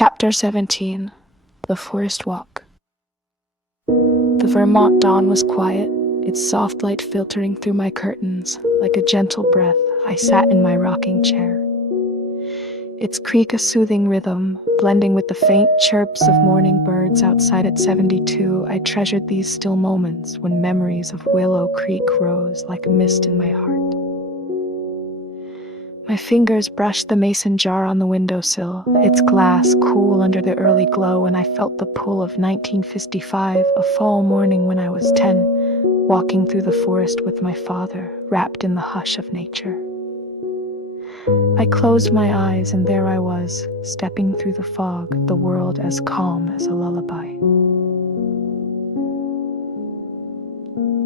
Chapter 17. The Forest Walk. The Vermont dawn was quiet, its soft light filtering through my curtains. Like a gentle breath, I sat in my rocking chair. Its creak a soothing rhythm, blending with the faint chirps of morning birds outside at 72. I treasured these still moments when memories of Willow Creek rose like a mist in my heart. My fingers brushed the mason jar on the windowsill, its glass cool under the early glow, and I felt the pull of 1955, a fall morning when I was 10, walking through the forest with my father, wrapped in the hush of nature. I closed my eyes, and there I was, stepping through the fog, the world as calm as a lullaby.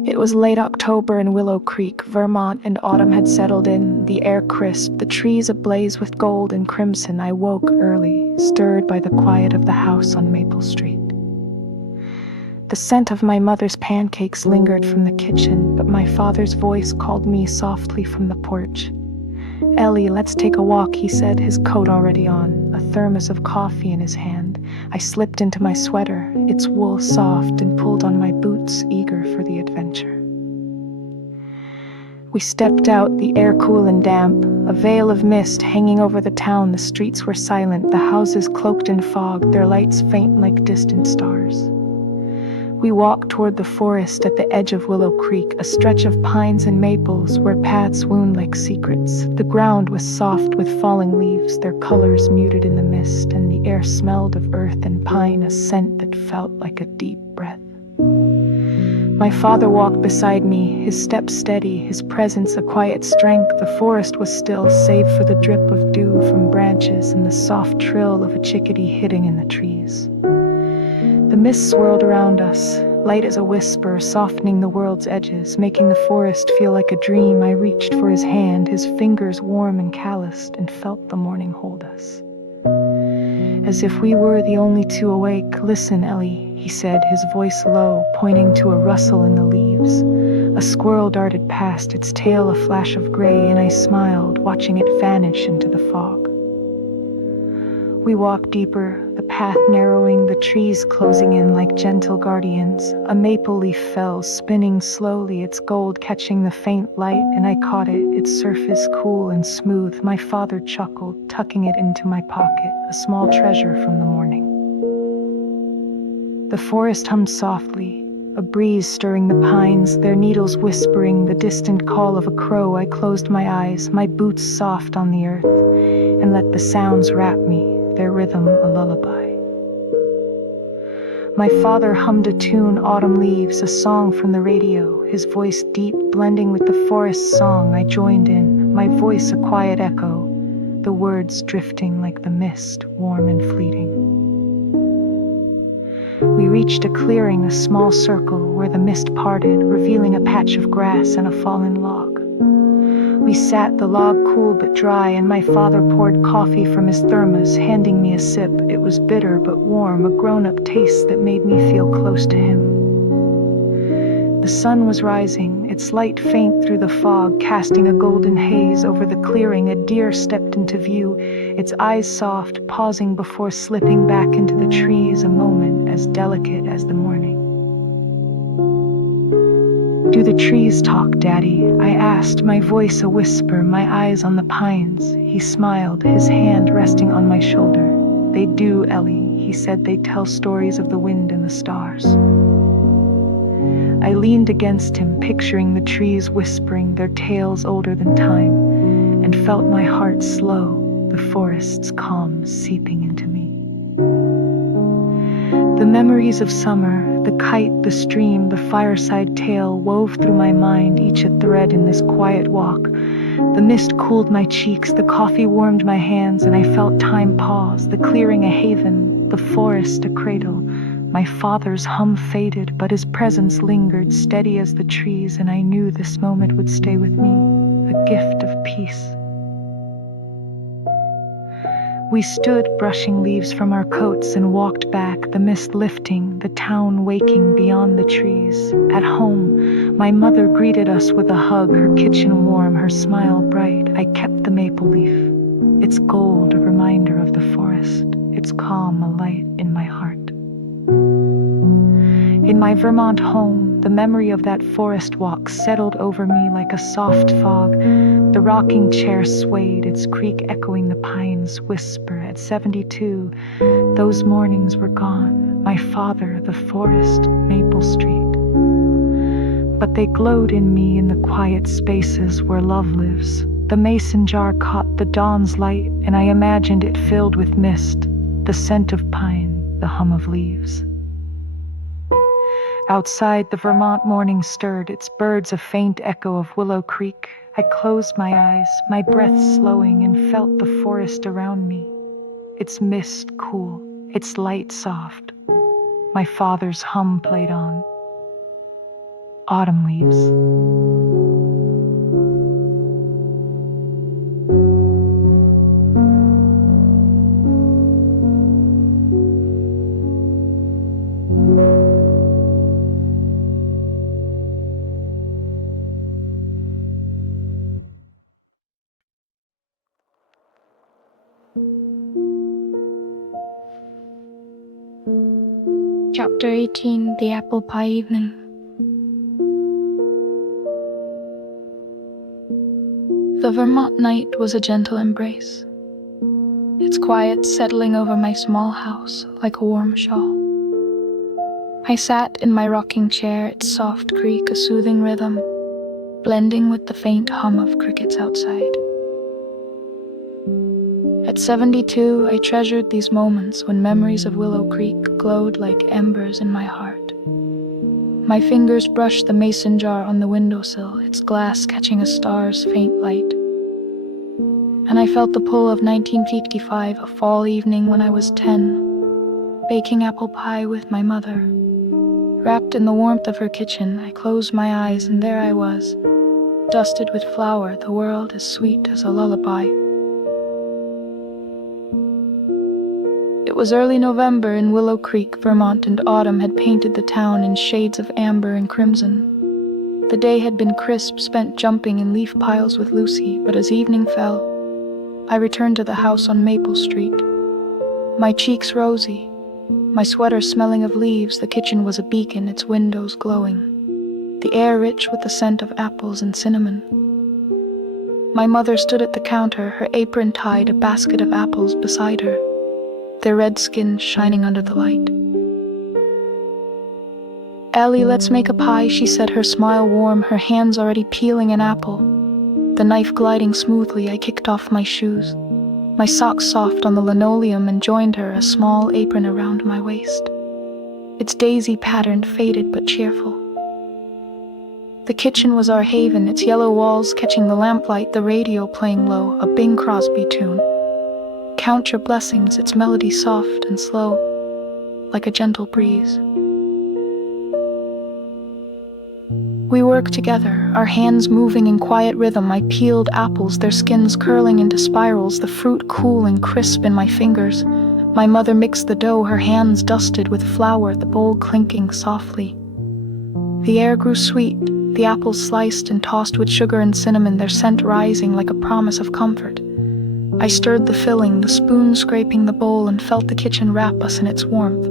It was late October in Willow Creek, Vermont, and autumn had settled in, the air crisp, the trees ablaze with gold and crimson. I woke early, stirred by the quiet of the house on Maple Street. The scent of my mother's pancakes lingered from the kitchen, but my father's voice called me softly from the porch. "Ellie, let's take a walk," he said, his coat already on, a thermos of coffee in his hand. I slipped into my sweater, its wool soft, and pulled on my boots, eager for the adventure. We stepped out, the air cool and damp, a veil of mist hanging over the town. The streets were silent, the houses cloaked in fog, their lights faint like distant stars. We walked toward the forest at the edge of Willow Creek, a stretch of pines and maples where paths wound like secrets. The ground was soft with falling leaves, their colors muted in the mist, and the air smelled of earth and pine, a scent that felt like a deep breath. My father walked beside me, his steps steady, his presence a quiet strength. The forest was still, save for the drip of dew from branches and the soft trill of a chickadee hitting in the trees. The mist swirled around us, light as a whisper, softening the world's edges, making the forest feel like a dream. I reached for his hand, his fingers warm and calloused, and felt the morning hold us. As if we were the only two awake. "Listen, Ellie," he said, his voice low, pointing to a rustle in the leaves. A squirrel darted past, its tail a flash of gray, and I smiled, watching it vanish into the fog. We walked deeper, the path narrowing, the trees closing in like gentle guardians. A maple leaf fell, spinning slowly, its gold catching the faint light, and I caught it, its surface cool and smooth. My father chuckled, tucking it into my pocket, a small treasure from the morning. The forest hummed softly, a breeze stirring the pines, their needles whispering the distant call of a crow. I closed my eyes, my boots soft on the earth, and let the sounds wrap me, their rhythm a lullaby. My father hummed a tune, Autumn Leaves, a song from the radio, his voice deep, blending with the forest's song. I joined in, my voice a quiet echo, the words drifting like the mist, warm and fleeting. We reached a clearing, a small circle where the mist parted, revealing a patch of grass and a fallen log. We sat, the log cool but dry, and my father poured coffee from his thermos, handing me a sip. It was bitter but warm, a grown-up taste that made me feel close to him. The sun was rising, its light faint through the fog, casting a golden haze over the clearing. A deer stepped into view, its eyes soft, pausing before slipping back into the trees, a moment as delicate as the morning. "Do the trees talk, Daddy?" I asked, my voice a whisper, my eyes on the pines. He smiled, his hand resting on my shoulder. "They do, Ellie," he said. "They tell stories of the wind and the stars." I leaned against him, picturing the trees whispering, their tales older than time, and felt my heart slow, the forest's calm seeping into me. The memories of summer, the kite, the stream, the fireside tale wove through my mind, each a thread in this quiet walk. The mist cooled my cheeks, the coffee warmed my hands, and I felt time pause, the clearing a haven, the forest a cradle. My father's hum faded, but his presence lingered, steady as the trees, and I knew this moment would stay with me, a gift of peace. We stood, brushing leaves from our coats, and walked back, the mist lifting, the town waking beyond the trees. At home, my mother greeted us with a hug, her kitchen warm, her smile bright. I kept the maple leaf, its gold a reminder of the forest, its calm a light in my heart. In my Vermont home, the memory of that forest walk settled over me like a soft fog. The rocking chair swayed, its creak echoing the pines' whisper. At 72, those mornings were gone. My father, the forest, Maple Street. But they glowed in me in the quiet spaces where love lives. The mason jar caught the dawn's light, and I imagined it filled with mist, the scent of pine, the hum of leaves. Outside, the Vermont morning stirred, its birds a faint echo of Willow Creek. I closed my eyes, my breath slowing, and felt the forest around me. Its mist cool, its light soft. My father's hum played on. Autumn leaves. Chapter 18, The Apple Pie Evening. The Vermont night was a gentle embrace, its quiet settling over my small house like a warm shawl. I sat in my rocking chair, its soft creak a soothing rhythm, blending with the faint hum of crickets outside. At 72, I treasured these moments when memories of Willow Creek glowed like embers in my heart. My fingers brushed the mason jar on the windowsill, its glass catching a star's faint light. And I felt the pull of 1955, a fall evening when I was 10, baking apple pie with my mother. Wrapped in the warmth of her kitchen, I closed my eyes and there I was, dusted with flour, the world as sweet as a lullaby. It was early November in Willow Creek, Vermont, and autumn had painted the town in shades of amber and crimson. The day had been crisp, spent jumping in leaf piles with Lucy, but as evening fell, I returned to the house on Maple Street. My cheeks rosy, my sweater smelling of leaves, the kitchen was a beacon, its windows glowing, the air rich with the scent of apples and cinnamon. My mother stood at the counter, her apron tied, a basket of apples beside her, their red skins shining under the light. "Ellie, let's make a pie," she said, her smile warm, her hands already peeling an apple. The knife gliding smoothly, I kicked off my shoes, my socks soft on the linoleum, and joined her, a small apron around my waist. Its daisy-patterned, faded but cheerful. The kitchen was our haven, its yellow walls catching the lamplight, the radio playing low, a Bing Crosby tune. "Count your blessings," its melody soft and slow, like a gentle breeze. We worked together, our hands moving in quiet rhythm. I peeled apples, their skins curling into spirals, the fruit cool and crisp in my fingers. My mother mixed the dough, her hands dusted with flour, the bowl clinking softly. The air grew sweet, the apples sliced and tossed with sugar and cinnamon, their scent rising like a promise of comfort. I stirred the filling, the spoon scraping the bowl, and felt the kitchen wrap us in its warmth,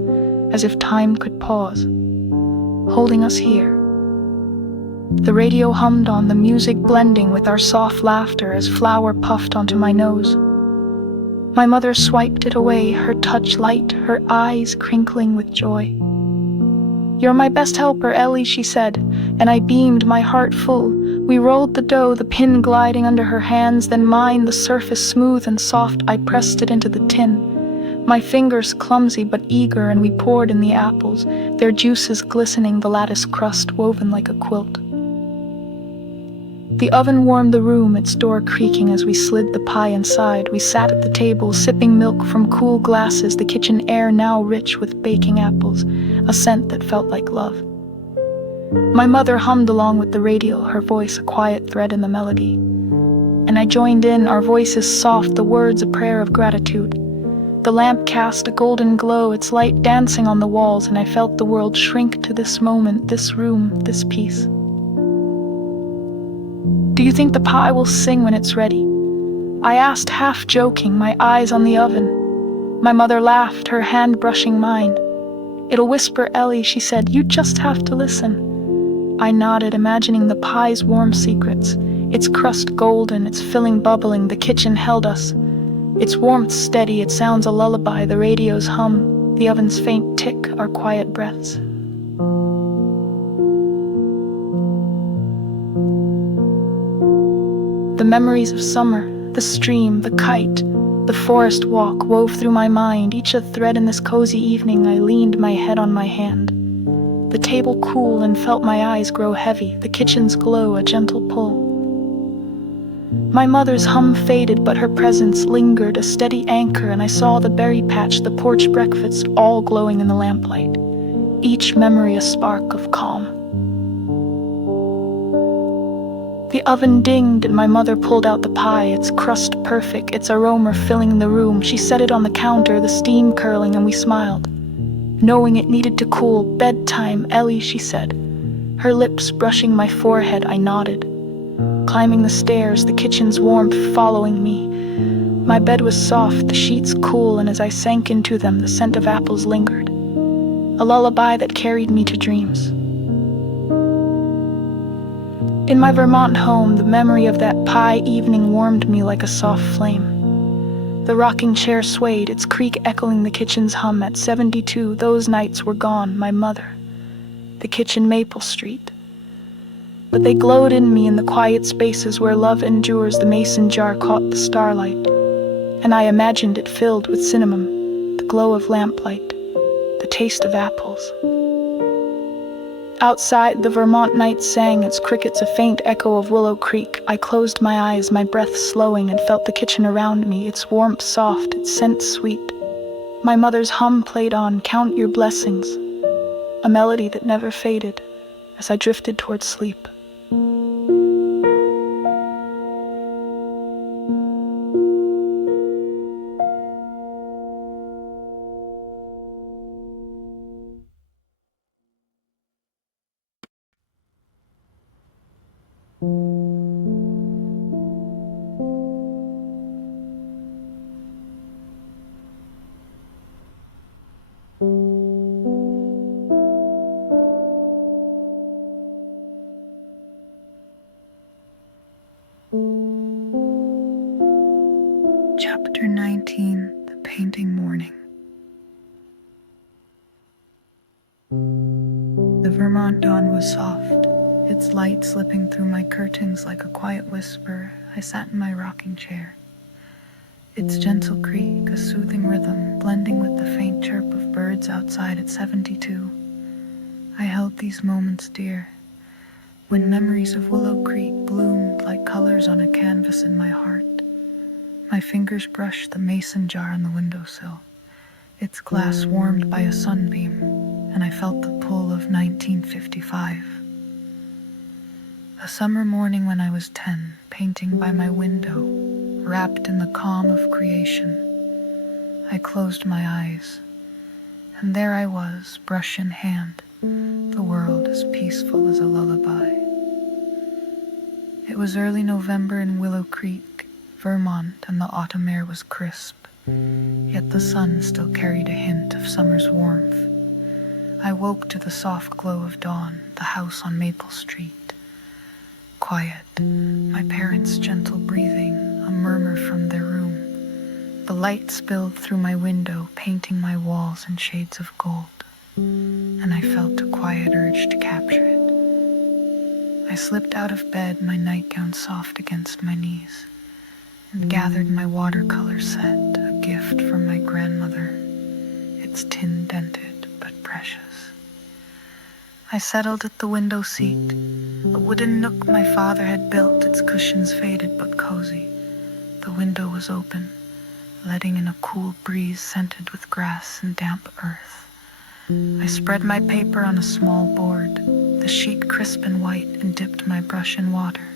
as if time could pause, holding us here. The radio hummed on, the music blending with our soft laughter as flour puffed onto my nose. My mother swiped it away, her touch light, her eyes crinkling with joy. "You're my best helper, Ellie," she said, and I beamed, my heart full. We rolled the dough, the pin gliding under her hands, then mine, the surface smooth and soft. I pressed it into the tin, my fingers clumsy but eager, and we poured in the apples, their juices glistening, the lattice crust woven like a quilt. The oven warmed the room, its door creaking as we slid the pie inside. We sat at the table, sipping milk from cool glasses, the kitchen air now rich with baking apples, a scent that felt like love. My mother hummed along with the radio, her voice a quiet thread in the melody. And I joined in, our voices soft, the words a prayer of gratitude. The lamp cast a golden glow, its light dancing on the walls, and I felt the world shrink to this moment, this room, this peace. "Do you think the pie will sing when it's ready?" I asked, half joking, my eyes on the oven. My mother laughed, her hand brushing mine. "It'll whisper, Ellie," she said. "You just have to listen." I nodded, imagining the pie's warm secrets. Its crust golden, its filling bubbling, the kitchen held us. Its warmth steady, its sounds a lullaby, the radio's hum, the oven's faint tick, our quiet breaths. The memories of summer, the stream, the kite, the forest walk wove through my mind, each a thread in this cozy evening. I leaned my head on my hand. The table cool and felt my eyes grow heavy, the kitchen's glow a gentle pull. My mother's hum faded, but her presence lingered, a steady anchor, and I saw the berry patch, the porch breakfast, all glowing in the lamplight, each memory a spark of calm. The oven dinged and my mother pulled out the pie, its crust perfect, its aroma filling the room. She set it on the counter, the steam curling, and we smiled, knowing it needed to cool. "Bedtime, Ellie," she said, her lips brushing my forehead. I nodded. Climbing the stairs, the kitchen's warmth following me. My bed was soft, the sheets cool, and as I sank into them, the scent of apples lingered, a lullaby that carried me to dreams. In my Vermont home, the memory of that pie evening warmed me like a soft flame. The rocking chair swayed, its creak echoing the kitchen's hum. At 72, those nights were gone, my mother, the kitchen, Maple Street. But they glowed in me in the quiet spaces where love endures. The mason jar caught the starlight, and I imagined it filled with cinnamon, the glow of lamplight, the taste of apples. Outside, the Vermont night sang its crickets, a faint echo of Willow Creek. I closed my eyes, my breath slowing, and felt the kitchen around me, its warmth soft, its scent sweet. My mother's hum played on, "Count Your Blessings," a melody that never faded as I drifted towards sleep. Chapter 19, The Painting Morning. The Vermont dawn was soft, its light slipping through my curtains like a quiet whisper. I sat in my rocking chair. Its gentle creak, a soothing rhythm, blending with the faint chirp of birds outside. At 72, I held these moments dear, when memories of Willow Creek bloomed like colors on a canvas in my heart. My fingers brushed the mason jar on the windowsill, its glass warmed by a sunbeam, and I felt the pull of 1955. A summer morning when I was 10, painting by my window, wrapped in the calm of creation. I closed my eyes, and there I was, brush in hand, the world as peaceful as a lullaby. It was early November in Willow Creek, Vermont, and the autumn air was crisp, yet the sun still carried a hint of summer's warmth. I woke to the soft glow of dawn, the house on Maple Street. Quiet, my parents' gentle breathing, a murmur from their room. The light spilled through my window, painting my walls in shades of gold, and I felt a quiet urge to capture it. I slipped out of bed, my nightgown soft against my knees, and gathered my watercolor set, a gift from my grandmother, its tin-dented but precious. I settled at the window seat, a wooden nook my father had built, its cushions faded but cozy. The window was open, letting in a cool breeze scented with grass and damp earth. I spread my paper on a small board, the sheet crisp and white, and dipped my brush in water.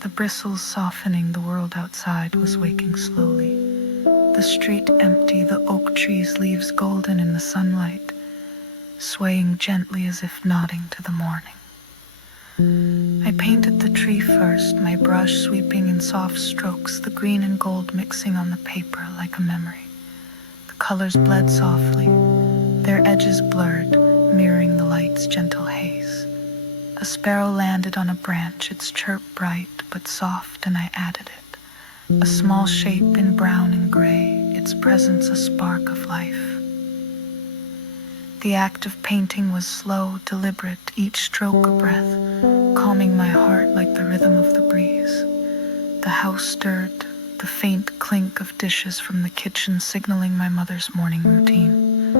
The bristles softening, the world outside was waking slowly. The street empty, the oak trees' leaves golden in the sunlight, swaying gently as if nodding to the morning. I painted the tree first, my brush sweeping in soft strokes, the green and gold mixing on the paper like a memory. The colors bled softly, their edges blurred, mirroring the light's gentle haze. A sparrow landed on a branch, its chirp bright but soft, and I added it. A small shape in brown and gray, its presence a spark of life. The act of painting was slow, deliberate, each stroke a breath, calming my heart like the rhythm of the breeze. The house stirred, the faint clink of dishes from the kitchen signaling my mother's morning routine.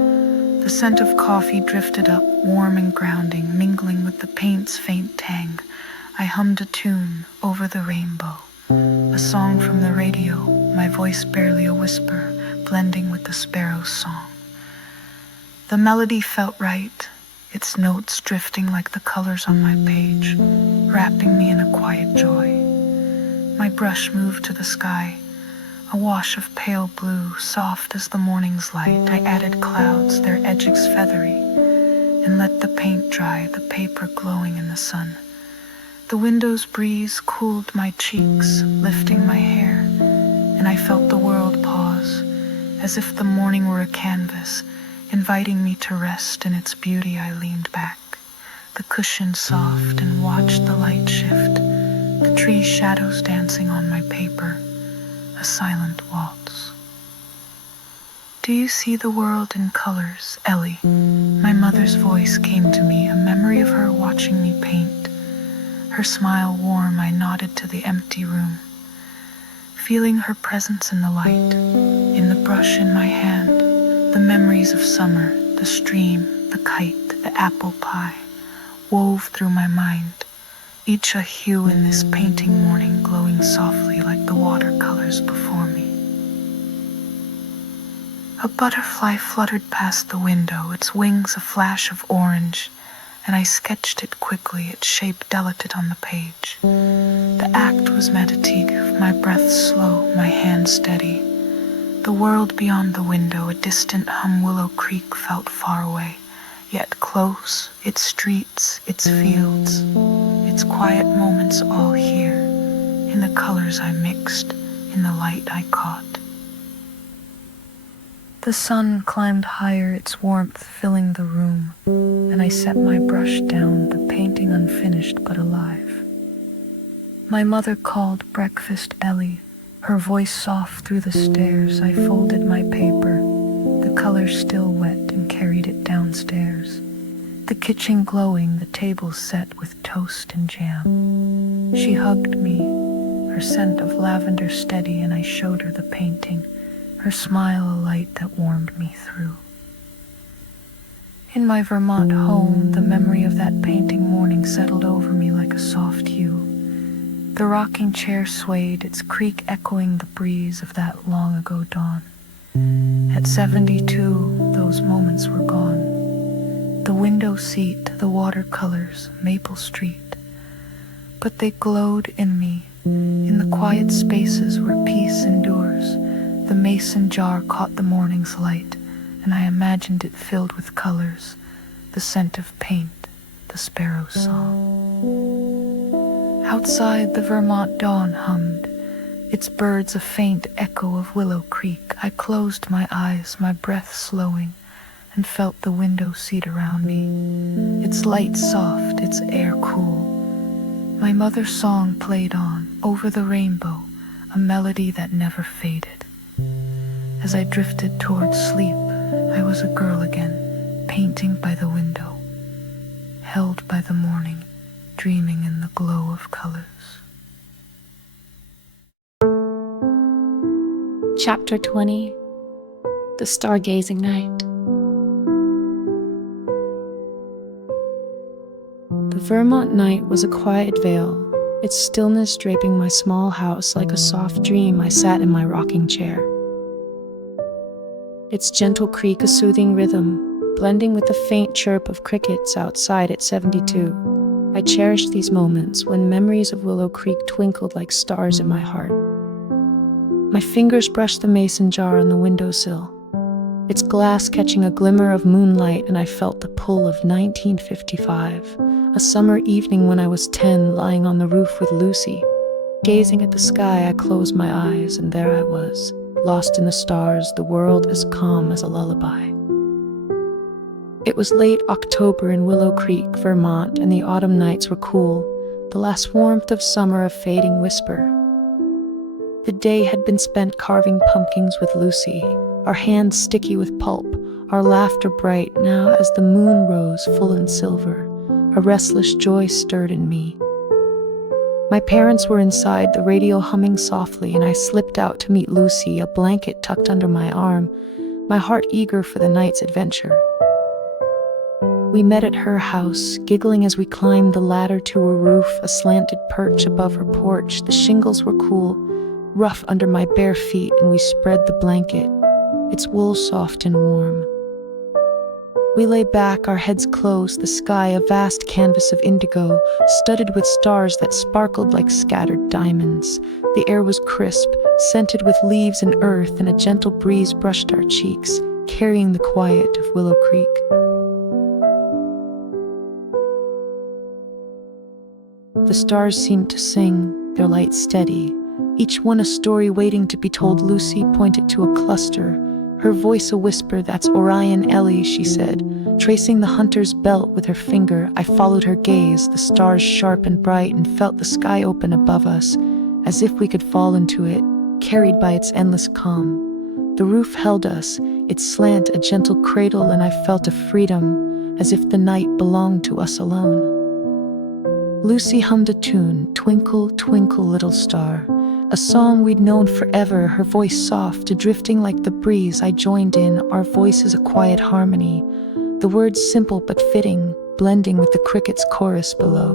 The scent of coffee drifted up, warm and grounding, mingling with the paint's faint tang. I hummed a tune, Over the Rainbow, a song from the radio, my voice barely a whisper, blending with the sparrow's song. The melody felt right, its notes drifting like the colors on my page, wrapping me in a quiet joy. My brush moved to the sky, a wash of pale blue, soft as the morning's light. I added clouds, their edges feathery, and let the paint dry, the paper glowing in the sun. The window's breeze cooled my cheeks, lifting my hair, and I felt the world pause, as if the morning were a canvas, inviting me to rest in its beauty. I leaned back, the cushion soft, and watched the light shift, the tree shadows dancing on my paper, a silent waltz. Do you see the world in colors, Ellie? My mother's voice came to me, a memory of her watching me paint. Her smile warm, I nodded to the empty room, feeling her presence in the light, in the brush in my hand. The memories of summer, the stream, the kite, the apple pie, wove through my mind, each a hue in this painting morning, glowing softly like the watercolors before me. A butterfly fluttered past the window, its wings a flash of orange, and I sketched it quickly, its shape delicate on the page. The act was meditative, my breath slow, my hand steady. The world beyond the window, a distant hum, Willow Creek felt far away, yet close, its streets, its fields, its quiet moments all here, in the colors I mixed, in the light I caught. The sun climbed higher, its warmth filling the room, and I set my brush down, the painting unfinished but alive. My mother called breakfast, Ellie, her voice soft through the stairs. I folded my paper, the colors still wet, and carried it downstairs. The kitchen glowing, the table set with toast and jam. She hugged me, her scent of lavender steady, and I showed her the painting, her smile a light that warmed me through. In my Vermont home, the memory of that painting morning settled over me like a soft hue. The rocking chair swayed, its creak echoing the breeze of that long-ago dawn. At 72, those moments were gone. The window seat, the watercolors, Maple Street. But they glowed in me, in the quiet spaces where peace endures. The mason jar caught the morning's light, and I imagined it filled with colors, the scent of paint, the sparrow's song. Outside, the Vermont dawn hummed, its birds a faint echo of Willow Creek. I closed my eyes, my breath slowing, and felt the window seat around me, its light soft, its air cool. My mother's song played on, Over the Rainbow, a melody that never faded. As I drifted towards sleep, I was a girl again, painting by the window, held by the morning, dreaming in the glow of colors. Chapter 20. The Stargazing Night. The Vermont night was a quiet veil, its stillness draping my small house like a soft dream. I sat in my rocking chair, its gentle creak a soothing rhythm, blending with the faint chirp of crickets outside at 72. I cherished these moments when memories of Willow Creek twinkled like stars in my heart. My fingers brushed the mason jar on the windowsill, its glass catching a glimmer of moonlight, and I felt the pull of 1955, a summer evening when I was 10, lying on the roof with Lucy. Gazing at the sky, I closed my eyes, and there I was, lost in the stars, the world as calm as a lullaby. It was late October in Willow Creek, Vermont, and the autumn nights were cool, the last warmth of summer a fading whisper. The day had been spent carving pumpkins with Lucy, our hands sticky with pulp, our laughter bright now as the moon rose full in silver. A restless joy stirred in me. My parents were inside, the radio humming softly, and I slipped out to meet Lucy, a blanket tucked under my arm, my heart eager for the night's adventure. We met at her house, giggling as we climbed the ladder to her roof, a slanted perch above her porch. The shingles were cool, rough under my bare feet, and we spread the blanket, its wool soft and warm. We lay back, our heads closed, the sky a vast canvas of indigo, studded with stars that sparkled like scattered diamonds. The air was crisp, scented with leaves and earth, and a gentle breeze brushed our cheeks, carrying the quiet of Willow Creek. The stars seemed to sing, their light steady, each one a story waiting to be told. Lucy pointed to a cluster, her voice a whisper. "That's Orion Ellie," she said, tracing the hunter's belt with her finger. I followed her gaze, the stars sharp and bright, and felt the sky open above us, as if we could fall into it, carried by its endless calm. The roof held us, its slant a gentle cradle, and I felt a freedom, as if the night belonged to us alone. Lucy hummed a tune, "Twinkle, Twinkle, Little Star," a song we'd known forever, her voice soft, drifting like the breeze. I joined in, our voices a quiet harmony, the words simple but fitting, blending with the crickets' chorus below.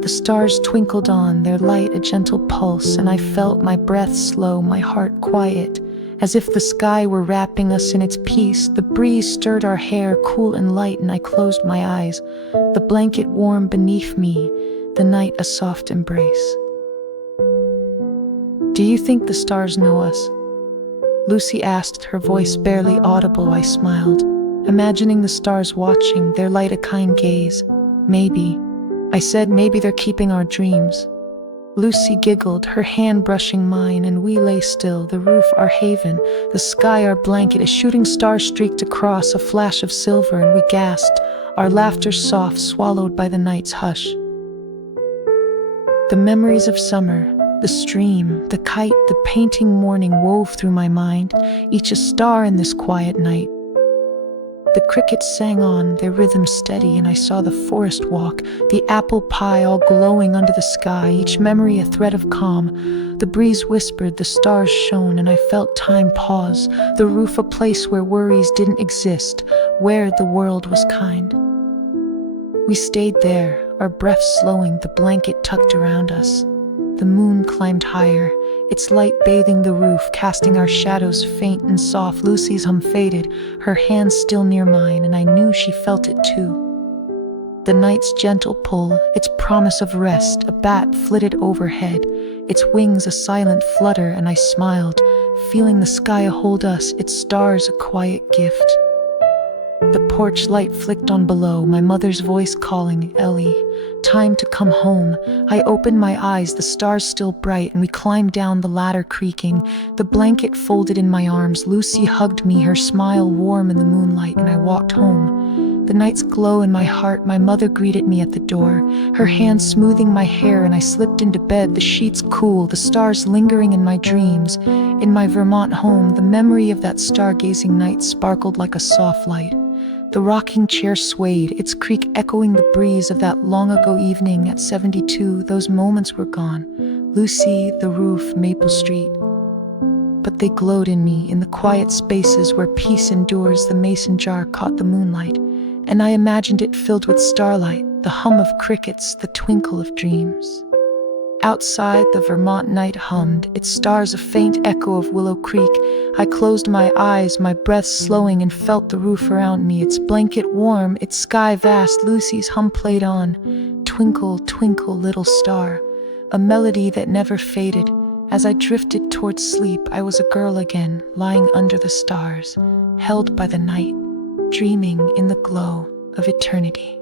The stars twinkled on, their light a gentle pulse, and I felt my breath slow, my heart quiet, as if the sky were wrapping us in its peace. The breeze stirred our hair, cool and light, and I closed my eyes, the blanket warm beneath me, the night a soft embrace. "Do you think the stars know us?" Lucy asked, her voice barely audible. I smiled, imagining the stars watching, their light a kind gaze. "Maybe," I said, "maybe they're keeping our dreams." Lucy giggled, her hand brushing mine, and we lay still, the roof our haven, the sky our blanket. A shooting star streaked across, a flash of silver, and we gasped, our laughter soft, swallowed by the night's hush. The memories of summer, the stream, the kite, the painting morning wove through my mind, each a star in this quiet night. The crickets sang on, their rhythm steady, and I saw the forest walk, the apple pie all glowing under the sky, each memory a thread of calm. The breeze whispered, the stars shone, and I felt time pause, the roof a place where worries didn't exist, where the world was kind. We stayed there, our breath slowing, the blanket tucked around us. The moon climbed higher, its light bathing the roof, casting our shadows faint and soft. Lucy's hum faded, her hand still near mine, and I knew she felt it too. The night's gentle pull, its promise of rest, a bat flitted overhead, its wings a silent flutter, and I smiled, feeling the sky hold us, its stars a quiet gift. The porch light flicked on below, my mother's voice calling, "Ellie, time to come home." I opened my eyes, the stars still bright, and we climbed down the ladder creaking, the blanket folded in my arms. Lucy hugged me, her smile warm in the moonlight, and I walked home. The night's glow in my heart, my mother greeted me at the door, her hand smoothing my hair, and I slipped into bed, the sheets cool, the stars lingering in my dreams. In my Vermont home, the memory of that stargazing night sparkled like a soft light. The rocking chair swayed, its creak echoing the breeze of that long-ago evening at 72. Those moments were gone. Lucy, the roof, Maple Street. But they glowed in me, in the quiet spaces where peace endures. The mason jar caught the moonlight, and I imagined it filled with starlight, the hum of crickets, the twinkle of dreams. Outside, the Vermont night hummed, its stars a faint echo of Willow Creek. I closed my eyes, my breath slowing, and felt the roof around me, its blanket warm, its sky vast. Lucy's hum played on, "Twinkle, Twinkle, Little Star," a melody that never faded. As I drifted towards sleep, I was a girl again, lying under the stars, held by the night, dreaming in the glow of eternity.